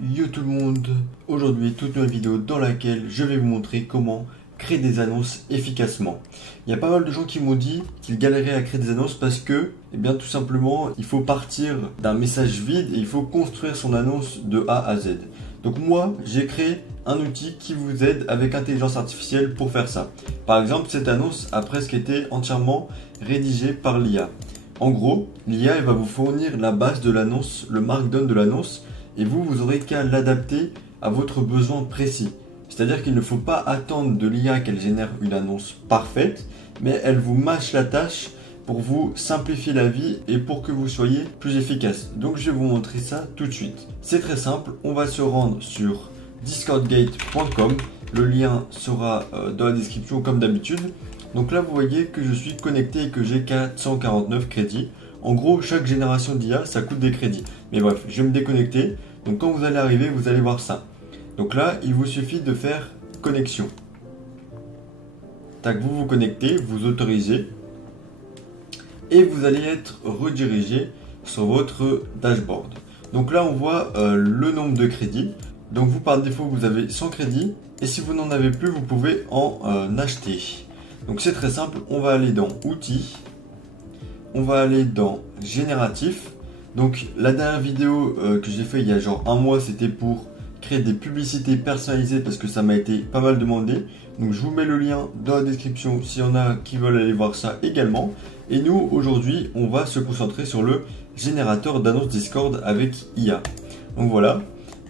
Yo tout le monde, aujourd'hui toute nouvelle vidéo dans laquelle je vais vous montrer comment créer des annonces efficacement. Il y a pas mal de gens qui m'ont dit qu'ils galéraient à créer des annonces parce que, tout simplement, il faut partir d'un message vide et il faut construire son annonce de A à Z. Donc moi, j'ai créé un outil qui vous aide avec intelligence artificielle pour faire ça. Par exemple, cette annonce a presque été entièrement rédigée par l'IA. En gros, l'IA elle va vous fournir la base de l'annonce, le markdown de l'annonce, et vous aurez qu'à l'adapter à votre besoin précis. C'est-à-dire qu'il ne faut pas attendre de l'IA qu'elle génère une annonce parfaite, mais elle vous mâche la tâche pour vous simplifier la vie et pour que vous soyez plus efficace. Donc je vais vous montrer ça tout de suite. C'est très simple, on va se rendre sur discordgate.com. Le lien sera dans la description comme d'habitude. Donc là vous voyez que je suis connecté et que j'ai 449 crédits. En gros, chaque génération d'IA, ça coûte des crédits. Mais bref, je vais me déconnecter. Donc quand vous allez arriver, vous allez voir ça. Donc là, il vous suffit de faire connexion. Tac, vous vous connectez, vous autorisez. Et vous allez être redirigé sur votre dashboard. Donc là, on voit le nombre de crédits. Donc vous, par défaut, vous avez 100 crédits. Et si vous n'en avez plus, vous pouvez en acheter. Donc c'est très simple, on va aller dans outils. On va aller dans génératif. Donc la dernière vidéo que j'ai fait il y a genre un mois, c'était pour créer des publicités personnalisées parce que ça m'a été pas mal demandé. Donc je vous mets le lien dans la description s'il y en a qui veulent aller voir ça également. Et nous aujourd'hui, on va se concentrer sur le générateur d'annonces Discord avec IA. Donc voilà,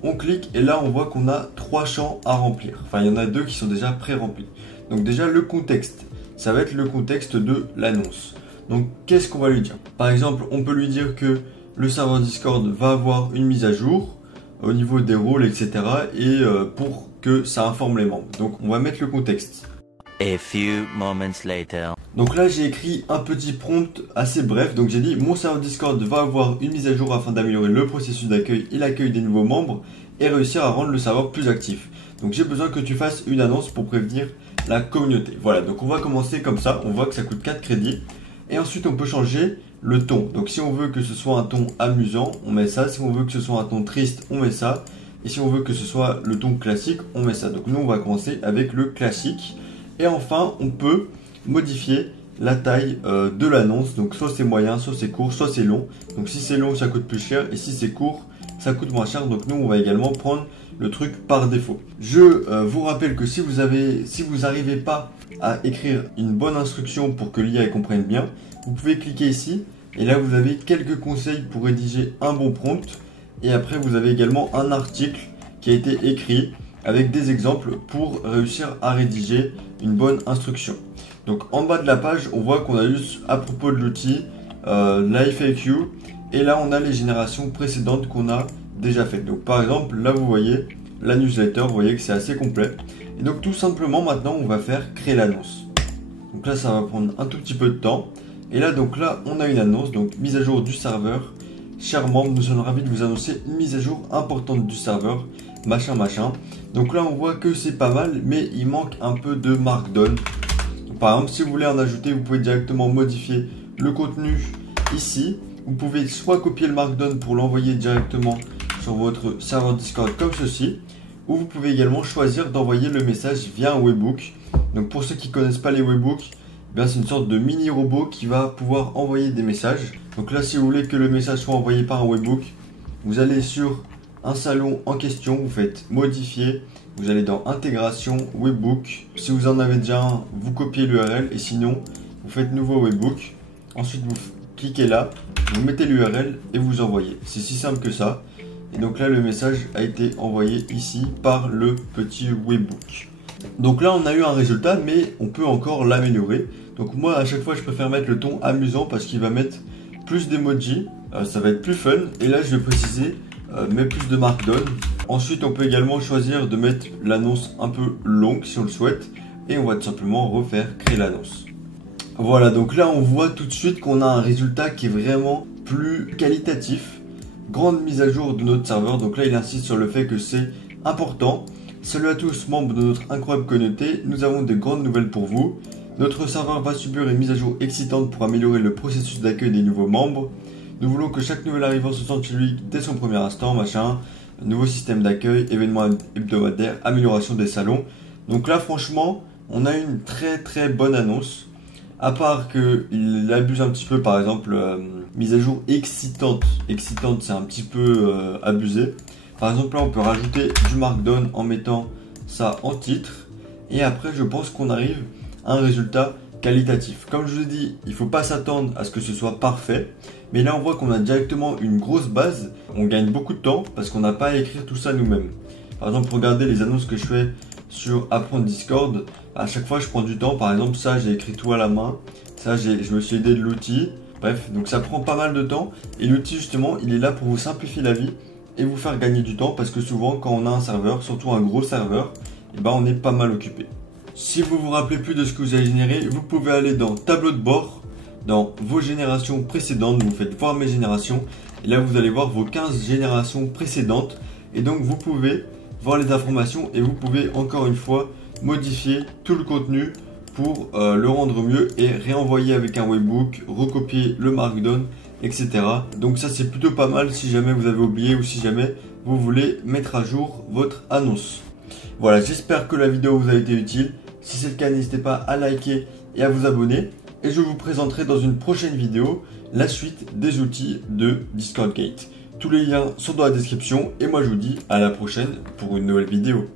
on clique et là on voit qu'on a 3 champs à remplir. Enfin, il y en a 2 qui sont déjà pré-remplis. Donc déjà le contexte, ça va être le contexte de l'annonce. Donc qu'est-ce qu'on va lui dire? Par exemple, on peut lui dire que le serveur Discord va avoir une mise à jour au niveau des rôles, etc. Et pour que ça informe les membres. Donc on va mettre le contexte. A few moments later. Donc là j'ai écrit un petit prompt assez bref. Donc j'ai dit mon serveur Discord va avoir une mise à jour afin d'améliorer le processus d'accueil et l'accueil des nouveaux membres et réussir à rendre le serveur plus actif. Donc j'ai besoin que tu fasses une annonce pour prévenir la communauté. Voilà, donc on va commencer comme ça. On voit que ça coûte 4 crédits. Et ensuite on peut changer le ton. Donc si on veut que ce soit un ton amusant, on met ça. Si on veut que ce soit un ton triste, on met ça. Et si on veut que ce soit le ton classique, on met ça. Donc nous on va commencer avec le classique. Et enfin on peut modifier la taille de l'annonce. Donc soit c'est moyen, soit c'est court, soit c'est long. Donc si c'est long ça coûte plus cher et si c'est court ça coûte moins cher. Donc nous on va également prendre le truc par défaut. Je vous rappelle que si vous n'arrivez pas à écrire une bonne instruction pour que l'IA comprenne bien, vous pouvez cliquer ici et là vous avez quelques conseils pour rédiger un bon prompt et après vous avez également un article qui a été écrit avec des exemples pour réussir à rédiger une bonne instruction. Donc en bas de la page on voit qu'on a juste à propos de l'outil la FAQ et là on a les générations précédentes qu'on a déjà faites. Donc par exemple là vous voyez la newsletter, vous voyez que c'est assez complet. Et donc tout simplement maintenant on va faire créer l'annonce. Donc là ça va prendre un tout petit peu de temps. Et là donc là on a une annonce, donc mise à jour du serveur. Chers membres, nous sommes ravis de vous annoncer une mise à jour importante du serveur, machin machin. Donc là on voit que c'est pas mal, mais il manque un peu de markdown. Donc, par exemple si vous voulez en ajouter, vous pouvez directement modifier le contenu ici. Vous pouvez soit copier le markdown pour l'envoyer directement sur votre serveur Discord comme ceci. Ou vous pouvez également choisir d'envoyer le message via un webhook. Donc pour ceux qui ne connaissent pas les webhooks, c'est une sorte de mini robot qui va pouvoir envoyer des messages. Donc là si vous voulez que le message soit envoyé par un webhook, vous allez sur un salon en question, vous faites modifier, vous allez dans intégration webhook. Si vous en avez déjà un, vous copiez l'URL et sinon vous faites nouveau webhook. Ensuite vous cliquez là, vous mettez l'URL et vous envoyez. C'est si simple que ça. Et donc là le message a été envoyé ici par le petit webhook. Donc là on a eu un résultat mais on peut encore l'améliorer. Donc moi à chaque fois je préfère mettre le ton amusant parce qu'il va mettre plus d'emojis, ça va être plus fun. Et là je vais préciser mais plus de markdown. Ensuite on peut également choisir de mettre l'annonce un peu longue si on le souhaite. Et on va tout simplement refaire créer l'annonce. Voilà, donc là on voit tout de suite qu'on a un résultat qui est vraiment plus qualitatif. Grande mise à jour de notre serveur, donc là il insiste sur le fait que c'est important. Salut à tous membres de notre incroyable communauté, nous avons de grandes nouvelles pour vous. Notre serveur va subir une mise à jour excitante pour améliorer le processus d'accueil des nouveaux membres. Nous voulons que chaque nouvel arrivant se sente chez lui dès son premier instant, machin. nouveau système d'accueil, événements hebdomadaires, amélioration des salons. Donc là franchement, on a une très bonne annonce. À part qu'il abuse un petit peu, par exemple, mise à jour excitante. Excitante, c'est un petit peu abusé. Par exemple, là, on peut rajouter du markdown en mettant ça en titre. Et après, je pense qu'on arrive à un résultat qualitatif. Comme je vous ai dit, il ne faut pas s'attendre à ce que ce soit parfait. Mais là, on voit qu'on a directement une grosse base. On gagne beaucoup de temps parce qu'on n'a pas à écrire tout ça nous-mêmes. Par exemple, regardez les annonces que je fais sur Apprendre Discord. À chaque fois, je prends du temps. Par exemple, ça, j'ai écrit tout à la main. Ça, je me suis aidé de l'outil. Bref, donc ça prend pas mal de temps. Et l'outil, justement, il est là pour vous simplifier la vie et vous faire gagner du temps. Parce que souvent, quand on a un serveur, surtout un gros serveur, eh ben, on est pas mal occupé. Si vous vous rappelez plus de ce que vous avez généré, vous pouvez aller dans Tableau de bord, dans vos générations précédentes. Vous faites voir mes générations. Et là, vous allez voir vos 15 générations précédentes. Et donc, vous pouvez voir les informations et vous pouvez encore une fois modifier tout le contenu pour le rendre mieux et réenvoyer avec un webhook, recopier le markdown, etc. Donc ça c'est plutôt pas mal si jamais vous avez oublié ou si jamais vous voulez mettre à jour votre annonce. Voilà, j'espère que la vidéo vous a été utile. Si c'est le cas, n'hésitez pas à liker et à vous abonner. Et je vous présenterai dans une prochaine vidéo la suite des outils de DiscordGate. Tous les liens sont dans la description et moi je vous dis à la prochaine pour une nouvelle vidéo.